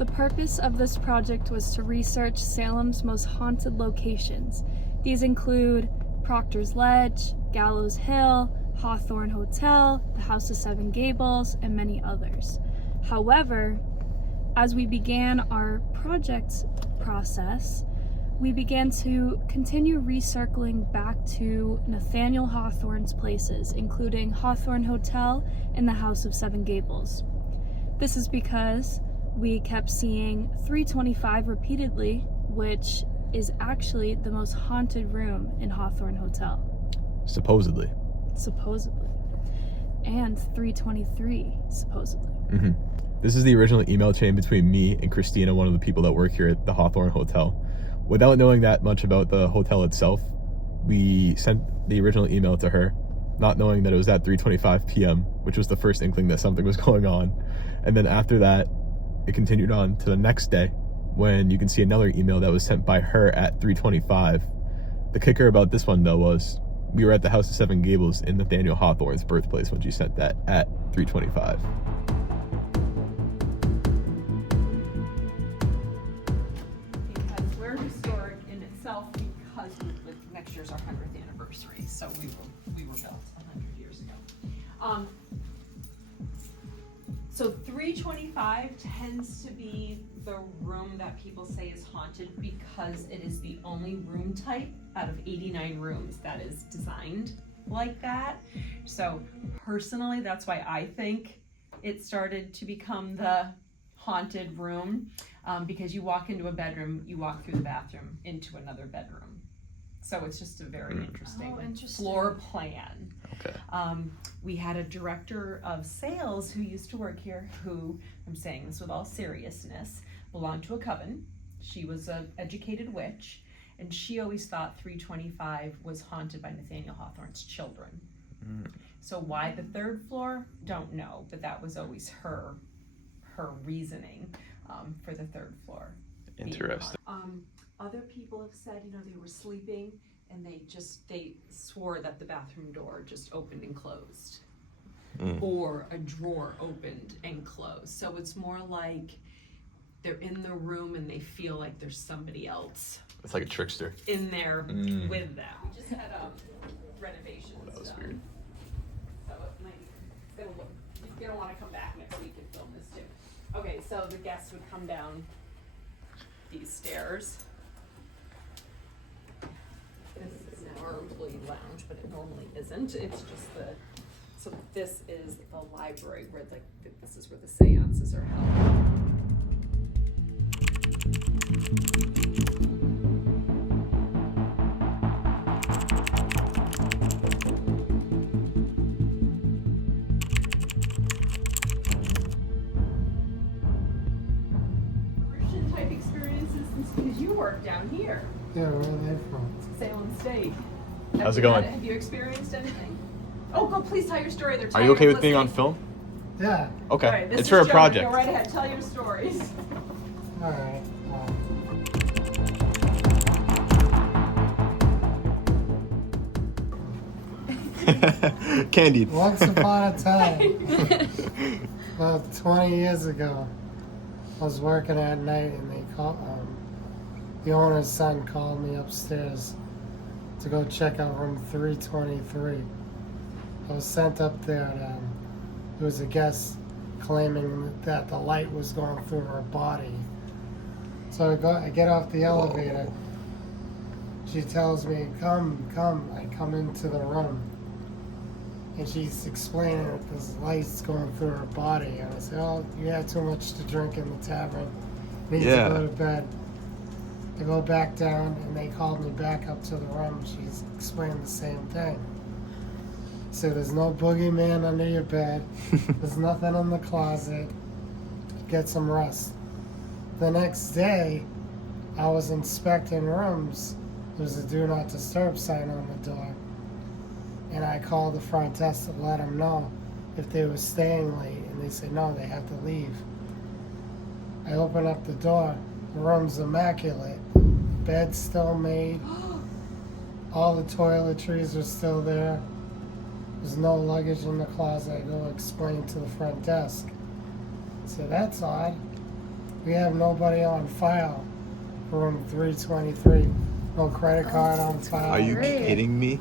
The purpose of this project was to research Salem's most haunted locations. These include Proctor's Ledge, Gallows Hill, Hawthorne Hotel, the House of Seven Gables, and many others. However, as we began our project process, we began to continue recircling back to Nathaniel Hawthorne's places, including Hawthorne Hotel and the House of Seven Gables. This is because we kept seeing 325 repeatedly, which is actually the most haunted room in Hawthorne Hotel. Supposedly. And 323, supposedly. Mm-hmm. This is the original email chain between me and Christina, one of the people that work here at the Hawthorne Hotel. Without knowing that much about the hotel itself, we sent the original email to her, not knowing that it was at 3:25 p.m., which was the first inkling that something was going on. And then after that, it continued on to the next day, when you can see another email that was sent by her at 3:25. The kicker about this one, though, was we were at the House of Seven Gables in Nathaniel Hawthorne's birthplace when she sent that at 3:25. Because we're historic in itself, because next year's our 100th anniversary, so we were built 100 years ago. So 325 tends to be the room that people say is haunted because it is the only room type out of 89 rooms that is designed like that. So personally, that's why I think it started to become the haunted room, because you walk into a bedroom, you walk through the bathroom into another bedroom. So it's just a very interesting floor plan. Okay. We had a director of sales who used to work here, who, I'm saying this with all seriousness, belonged to a coven. She was an educated witch, and she always thought 325 was haunted by Nathaniel Hawthorne's children. So why the third floor? Don't know, but that was always her reasoning for the third floor. Interesting. Other people have said, they were sleeping and they swore that the bathroom door just opened and closed, or a drawer opened and closed. So it's more like they're in the room and they feel like there's somebody else. It's like a trickster In there with them. We just had renovations that was done. weird. So it's gonna look. You're gonna want to come back next week and film this too. Okay, so the guests would come down these stairs. This is now our employee lounge, but it normally isn't. It's just so this is the library where this is where the seances are held. Apparition type experiences, because you work down here. Yeah, where are they from? Salem State. How's it going? Have you experienced anything? Oh, go, please tell your story. Are you okay with being on film? Yeah. Okay. All right, this it's is for a Joe. project. Go right ahead. Tell your stories. All right. Candied. Once upon a time, about 20 years ago, I was working at night and they called. The owner's son called me upstairs to go check out room 323. I was sent up there. And, there was a guest claiming that the light was going through her body. So I get off the elevator. She tells me, come. I come into the room. And she's explaining that this light's going through her body. And I said, oh, you had too much to drink in the tavern. Need to go to bed. I go back down and they called me back up to the room. She's explained the same thing. So there's no boogeyman under your bed. There's nothing in the closet. Get some rest. The next day, I was inspecting rooms. There was a do not disturb sign on the door. And I called the front desk to let them know if they were staying late. And they said, no, they have to leave. I open up the door. The room's immaculate. Bed's still made. All the toiletries are still there. There's no luggage in the closet. I go explain to the front desk. So that's odd. We have nobody on file. Room 323. No credit card on file. Are you kidding me?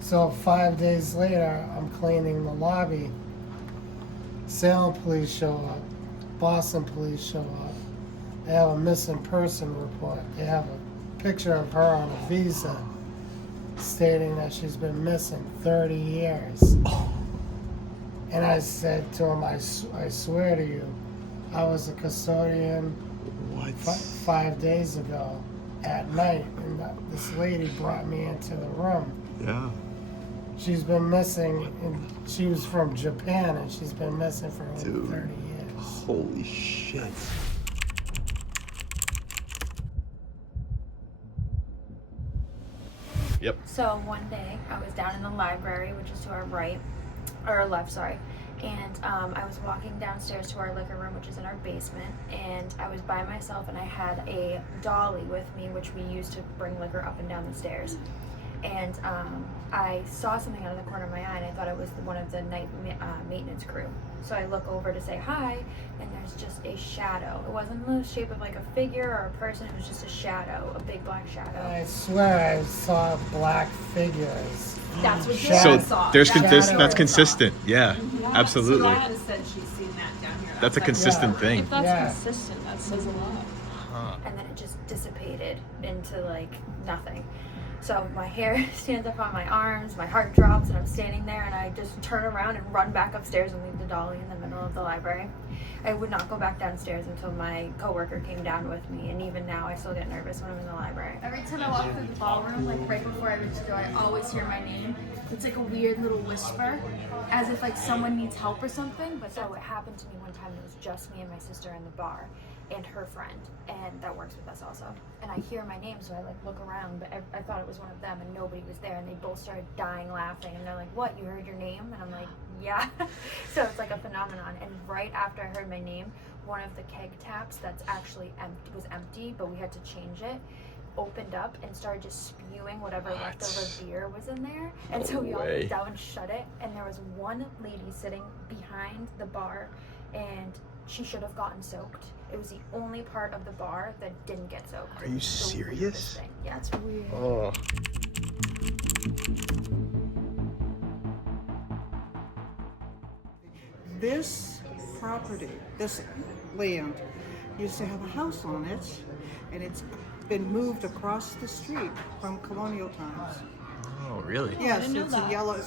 So 5 days later, I'm cleaning the lobby. Salem police show up. Boston police show up. They have a missing person report. They have a picture of her on a visa stating that she's been missing 30 years. And I said to him, I swear to you, I was a custodian What? 5 days ago at night, and this lady brought me into the room. Yeah. She's been missing, and she was from Japan, and she's been missing for over Dude. 30 years. Holy shit. Yep. So one day I was down in the library, which is to our right, or our left, sorry, and I was walking downstairs to our liquor room, which is in our basement, and I was by myself, and I had a dolly with me, which we used to bring liquor up and down the stairs. And I saw something out of the corner of my eye, and I thought it was one of the night maintenance crew. So I look over to say hi, and there's just a shadow. It wasn't in the shape of like a figure or a person, it was just a shadow, a big black shadow. I swear I saw black figures. That's what Shadow. Jen So saw. there's Shadow. that's consistent. Yeah, Yeah, absolutely. So Diana said she's seen that down here. That's a outside. consistent If thing. that's Yeah. consistent, that says a lot. And then it just dissipated into like nothing. So my hair stands up on my arms, my heart drops, and I'm standing there, and I just turn around and run back upstairs and leave the dolly in the middle of the library. I would not go back downstairs until my coworker came down with me, and even now I still get nervous when I'm in the library. Every time I walk through the ballroom, like right before I reach the door, I always hear my name. It's like a weird little whisper, as if like someone needs help or something. But So it happened to me one time. It was just me and my sister in the bar, and her friend, and that works with us also. And I hear my name, so I like look around, but I thought it was one of them, and nobody was there. And they both started dying laughing, and they're like, "What? You heard your name?" And I'm like, "Yeah." So it's like a phenomenon. And right after I heard my name, one of the keg taps that's actually was empty, but we had to change it, opened up and started just spewing whatever leftover beer was in there. And so we all way. went down and shut it, and there was one lady sitting behind the bar, and she should have gotten soaked. It was the only part of the bar that didn't get soaked. Are you It was the weirdest serious? thing. Yeah. That's weird. Oh. This property, this land, used to have a house on it, and it's been moved across the street from colonial times. Oh, really? Yes, it's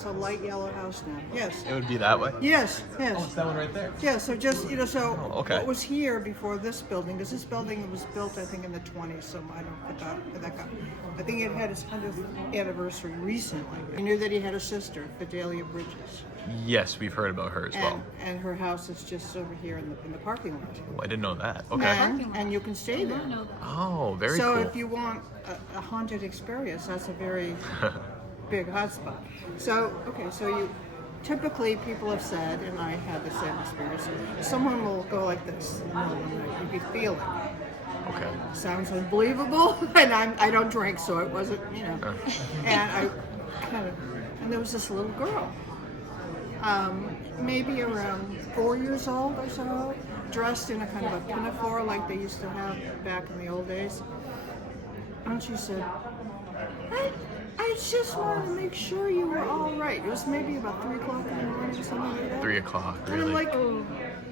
a light yellow house now. Yes. It would be that way. Yes, Oh, yes. it's that one right there. Yeah, so just, Oh, okay. what was here before this building, because this building was built, I think, in the 20s, so I don't know that got, I think it had its 100th anniversary recently. I knew that he had a sister, Fidelia Bridges, Yes, we've heard about her as well. and her house is just over here in the parking lot. Oh, I didn't know that. Okay. And you can stay there. Oh, very So cool. if you want a haunted experience, that's a very big hotspot. So, okay, so you typically people have said, and I had the same experience, someone will go like this in the middle of the night. You'd be feeling. Okay. Sounds unbelievable, and I don't drink, so it wasn't, And I kind of, and there was this little girl, maybe around 4 years old or so, dressed in a kind of a pinafore like they used to have back in the old days. And she said, I just wanted to make sure you were all right. It was maybe about 3 o'clock in the morning or something like that. 3 o'clock, And really? I'm like,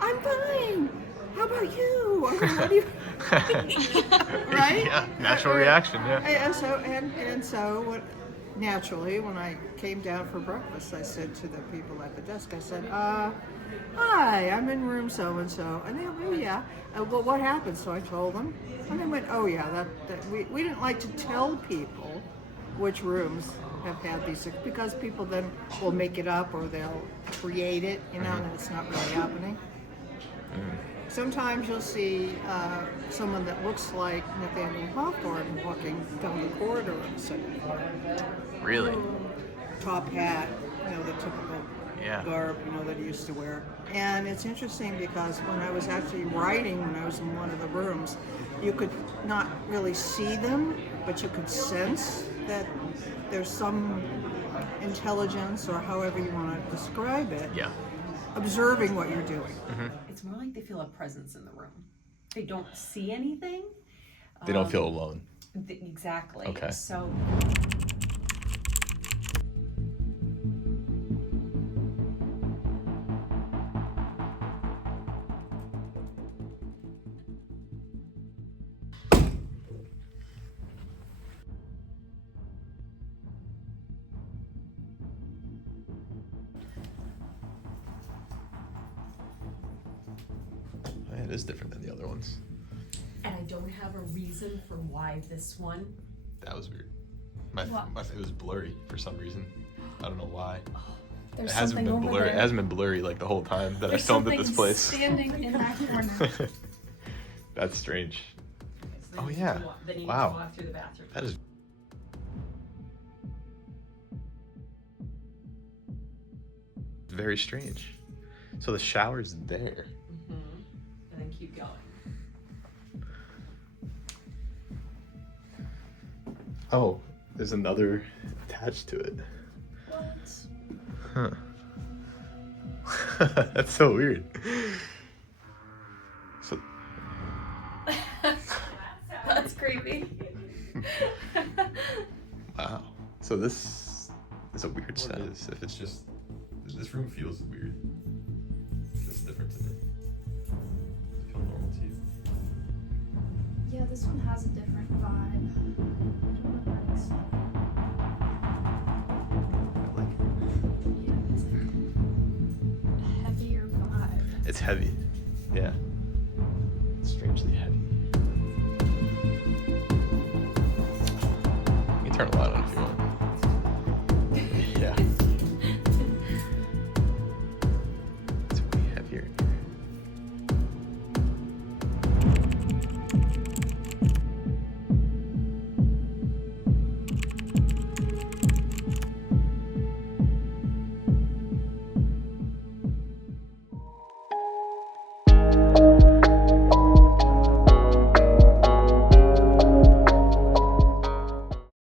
I'm fine. How about you? I mean, what do you... right? Yeah, natural reaction, yeah. And so what, naturally, when I came down for breakfast, I said to the people at the desk, I said, hi, I'm in room so-and-so. And they went, oh, yeah. Well, what happened? So I told them. And they went, oh, yeah, we didn't like to tell people which rooms have had these, because people then will make it up or they'll create it, and it's not really happening. Sometimes you'll see someone that looks like Nathaniel Hawthorne walking down the corridor on the second floor. Really? Top hat, the typical Yeah. garb, that he used to wear. And it's interesting because when I was actually writing, when I was in one of the rooms, you could not really see them, but you could sense that there's some intelligence, or however you want to describe it, Yeah. observing what you're doing. It's more like they feel a presence in the room. they don't see anything. They don't feel alone. Exactly. Okay. So. It is different than the other ones. And I don't have a reason for why this one. That was weird. It was blurry for some reason. I don't know why. There's It hasn't something been over blurry. there. It hasn't been blurry like the whole time that I There's filmed at something this place. standing in that corner. That's strange. So Oh, you yeah. need to then you Wow. need to walk through the bathroom. That is very strange. So the shower's there. And then keep going. Oh, there's another attached to it. Huh. That's so weird. So That's creepy. wow. So this is a weird status. If it's just this room feels weird. It's different to me. Does it feel normal to you? Yeah, this one has a different vibe. I don't know how to explain. I like it. Yeah, it's like a heavier vibe. It's heavy. Yeah. It's strangely heavy. You can turn a light on if you want.